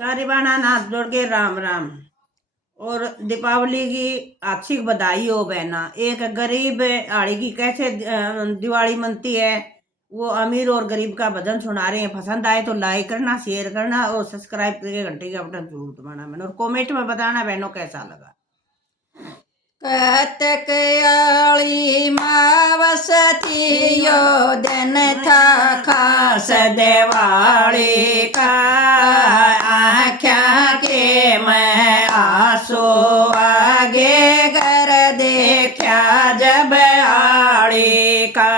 सारी बाणा हाथ जोड़ के राम राम। और दीपावली की अच्छी बधाई हो बहना। एक गरीब आड़ी की कैसे दिवाली मनती है, वो अमीर और गरीब का भजन सुना रहे हैं। पसंद आए तो लाइक करना, शेयर करना और सब्सक्राइब करके घंटे का बटन जरूर दबाना बहनों, और कमेंट में बताना बहनों कैसा लगा। कतक आली मावस थियो दिन था खास दिवाली का, आख्या के मैं आंसू आगे कर देखा जब आड़ी का।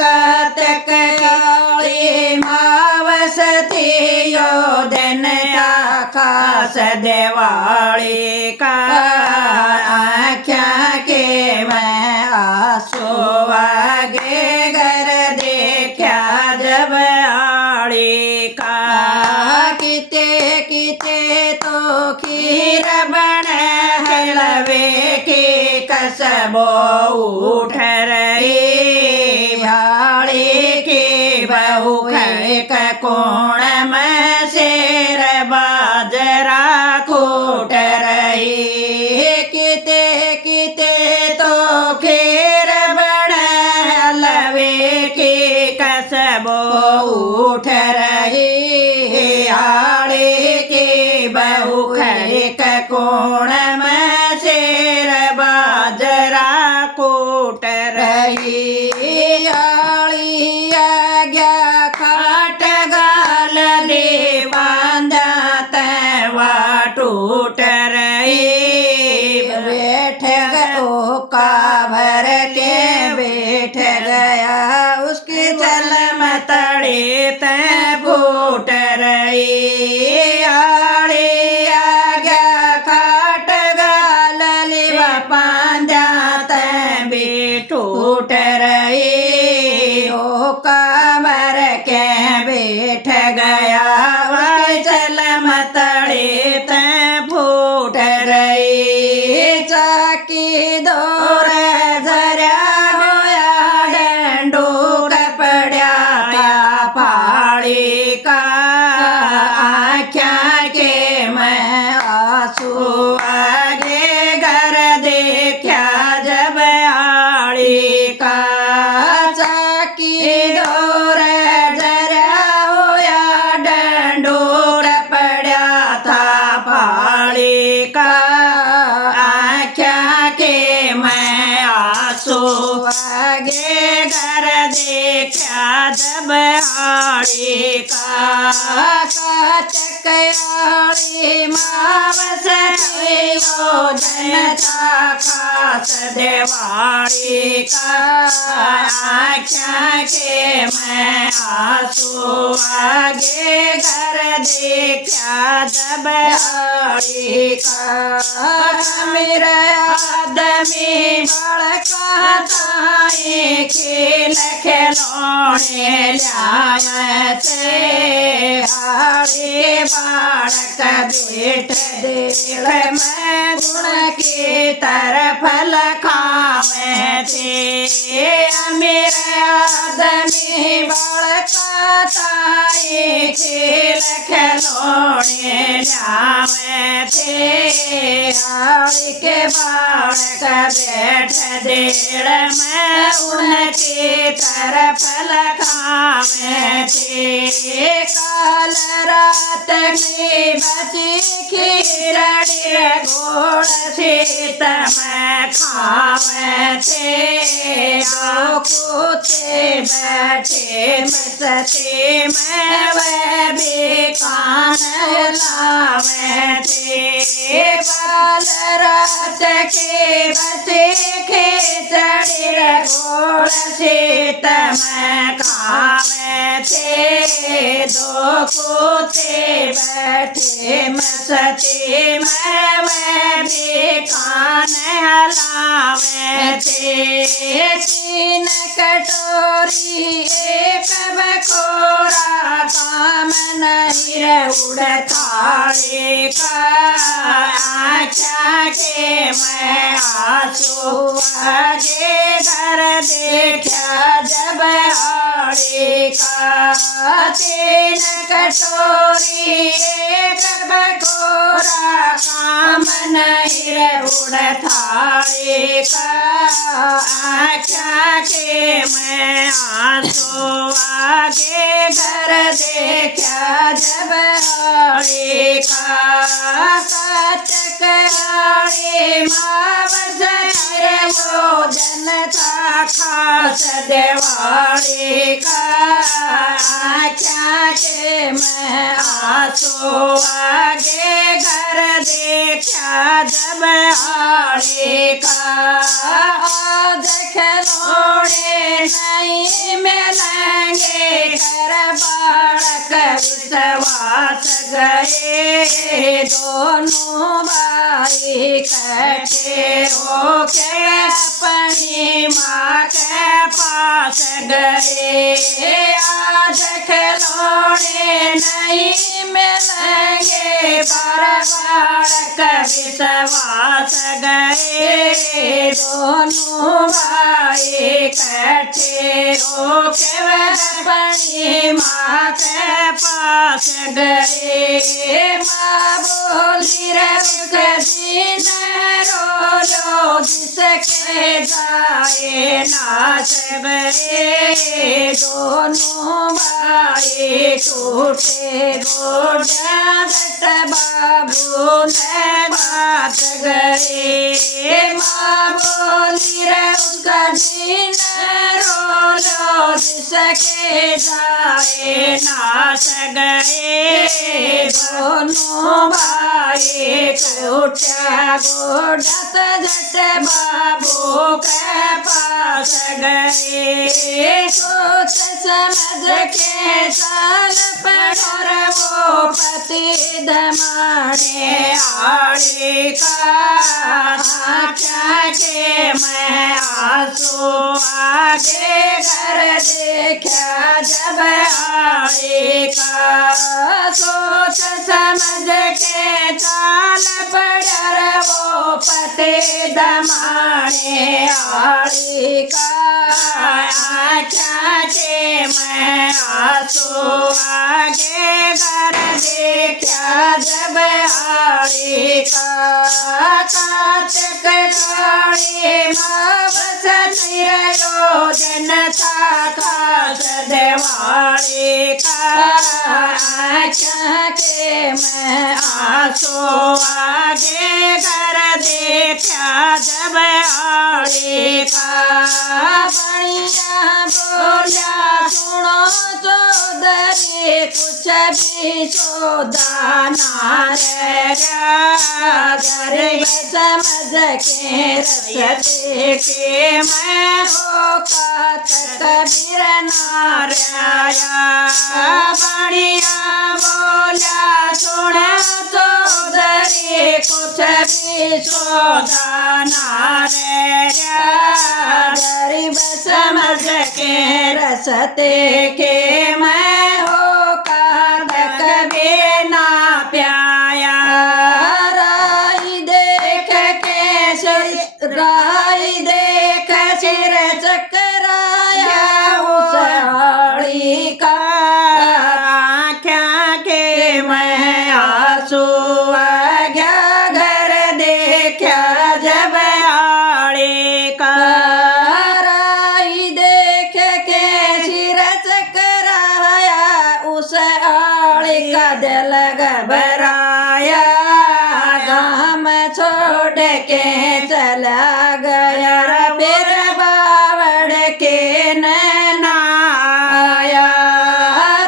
कतक आली मावस थियो दिन था खास दिवाली का, आख्या के मैं आंसू आगे घर देखा जब आड़ी का। किते किते तो खीर बने हलवे की कसबो उठ रही, भाड़ी की बहू के कोण में शेर बाजरा कूट रही। किते किते तो खीर बने हलवे की कसबो उठ रही, आड़ी की बहू के कोण में शेर बाजरा कूट रही। आड़ी आज्ञा खाट गाल दे बांधा तवा टूट रही। बैठ गो काबर के बैठ गया, उसकी चल मतड़ी तय फूट रही। आड़ी आज्ञा खाट गाल लिवा पांजा तय भी टूट रही। ओ काबर के बैठ गया, वही चल मतड़ी तय फूट रही। चाकी दौर धरा होया डंडूक पड़ा था फाड़ी का, आख्या के मैं आंसू आगे घर देखा जब आड़ी का। चाकी दौर धरा होया डंडूक पड़ा था फाड़ी का, आख्या के मैं आंसू आगे घर देखा जब आड़ी का। कतक आली मावस थियो दिन था खास दिवाली का, आख्या के मैं आंसू आगे घर देखा जब आड़ी का। मेरा आदमी बड़का ताई खेल खिलौने लाया थे, आड़ी बालक बैठ देख मैं गुण की तरफ लखावे थे। मेरे आदमी बड़का ताई खेल खिलौने लावे थे, आड़ी के बालक बैठ देड़ मैं उनकी तरफ लखावे थे। काल रात की बची खीरड़ी गोड़ सीत में खावे थे, कुत्ते बैठे मस्ती में वह भी कान लावे थे। काल रात की बची खीरड़ी गोड़ सीत में खावे थे, दो कुत्ते बैठे मस्ती में वह भी कान हलावे थे। तीन कटोरी एक बकोरा काम नहीं उड़ थाली का, आख्या के मैं आंसू आगे घर देखा जब दबहाड़ी का। तीन कटोरी एक बकोरा काम नहीं रे उड़ थाली का। आँखा के मैं आंसू आगे घर देखा जब हाड़ी का। कटकराड़ी मावस रे वो जनता खास दिवाली का। आँखा के मैं आंसू आगे घर देखा जब हाड़ी का। देख लोड़े नहीं मिलेंगे कर बालक विश्वास गए। दोनों भाई इकट्ठे होके अपनी माँ के पास गए। आज खिलौने नहीं मिलेंगे पर बालक विश्वास गए। दोनों भाई इकट्ठे होके अपनी माँ के पास गए। माँ बोली रे दिन रो लो जिसके जाए नाच गए। दोनों भाई टूटे गोड़ा बेट बाबू ने बात गए। माँ बोली रे उसका दिन रो लो जिसके जाए नाच गए। दोनों भाई टूटा गोड़ा जट बाबू के पास गए। सोच समझ के साल पर वो पति धमाने आड़े का। आँखा के मैं आंसू आगे घर देखा जब आड़े का। सोच समझ के चाल पड़ वो पति दमाने आड़े का। आँखा के मैं आंसू आगे घर देखा जब आड़े का। काटक काड़ी मावस निरयो जनता खास दिवाली का। आँखा के मैं आंसू आगे घर देखा जब आड़े का। बढ़िया बोलिया सुनो चौधरी कुछ भी सौदाना रहेगा। गरीब समझ के रस देखे मैं हो कात कबीर नाराया। बढ़िया बोला सुना चौधरी कुछ भी सौदाना रहेगा। गरीब समझ के रस देखे मैं हो कात कबीर ना प्याया। राई देख सिर चकराया उस हाड़ी का। आँखा के मैं आंसू आ गया घर देखा जब आड़े का। राई देख के सिर चकराया उस हाड़ी का। दिल घबराया गाम छोड़ के चला गया। फिर बावड़ के नैना आया।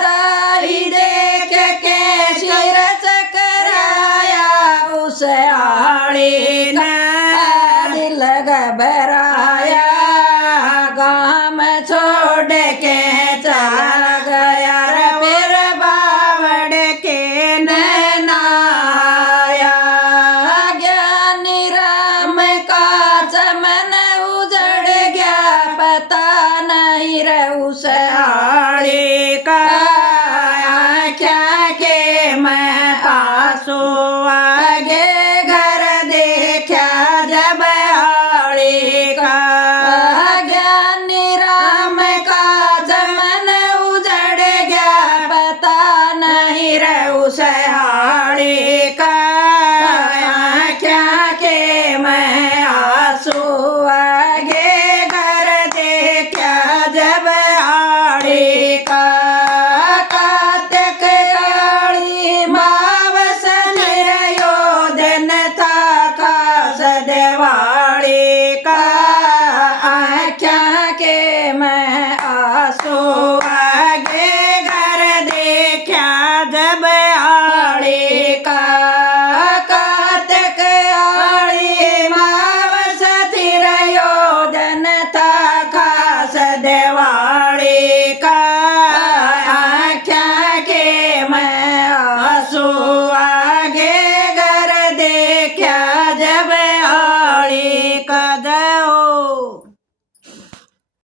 राही देख के सिर चकराया उस आड़े का। दिल घबराया गाम छोड़ के चला गया। फिर बावड़ के नैना आया। ज्ञानी राम का आड़ी का आँखियाँ के मैं आंसू आगे घर देखा जब आड़ी का कातिक आड़ी मावस निर्योधन था खास दिवाली का आँखियाँ के मैं आंसू आगे घर देखा जब आड़ी का कार्तिक आड़ी मावस निर्योधन था खास दिवाली का